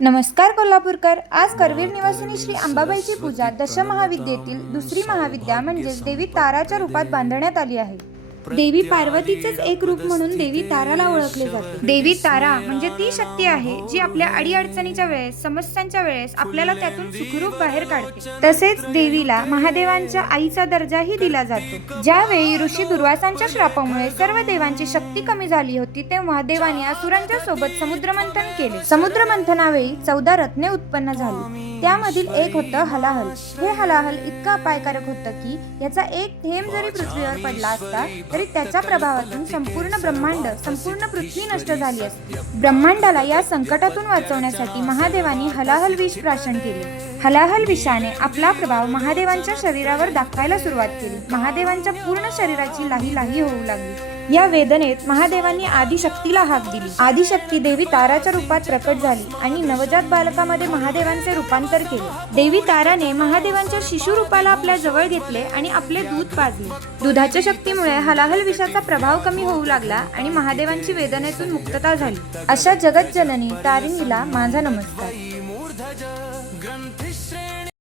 नमस्कार कोल्हापूरकर. आज करवीर निवासिनी श्री अंबाबाईची पूजा दशमहाविद्येतील दुसरी महाविद्या म्हणजेच देवी ताराच्या रूपात बांधण्यात आली आहे. देवी पार्वतीचेच एक रूप म्हणून देवी ताराला ओळखले जाते. देवी तारा म्हणजे ती शक्ती आहे जी आपल्या अडीअडचणीच्या वेळेस समस्यांच्या वेळेस आपल्याला त्यातून सुखरूप बाहेर काढते. तसेच देवीला महादेवांच्या आईचा दर्जाही दिला जातो. ज्यावेळी ऋषी दुर्वासांच्या श्रापामुळे सर्व देवांची शक्ती कमी झाली होती तेव्हा देवाने असुरांच्या सोबत समुद्रमंथन केले. समुद्रमंथनावेळी चौदा रत्ने उत्पन्न झाली. त्यामधील एक होतं हलाहल. हे हलाहल इतकं अपायकारक होतं की याचा एक थेंब जरी पृथ्वीवर पडला असता तरी त्याच्या प्रभावातून संपूर्ण ब्रह्मांड संपूर्ण पृथ्वी नष्ट झाली असती. ब्रह्मांडाला या संकटातून वाचवण्यासाठी महादेवानी हलाहल विष प्राशन केले. हलाहल विषाने आपला प्रभाव महादेवांच्या शरीरावर दाखवायला सुरुवात केली. महादेवांच्या पूर्ण शरीराची लाही लाही होऊ लागली. या वेदनेत महादेवांनी आदिशक्तीला हाक दिली. आदिशक्ती देवी ताराच्या रूपात प्रकट झाली आणि नवजात बालकामध्ये महादेवांचे रूपांतर केले. देवी ताराने महादेवांच्या शिशु रूपाला आपल्या जवळ घेतले आणि आपले दूध पाजले. दुधाच्या शक्तीमुळे हलाहल विषाचा प्रभाव कमी होऊ लागला आणि महादेवांची वेदनेतून मुक्तता झाली. अशा जगत जननी तारिणीला माझा नमस्कार.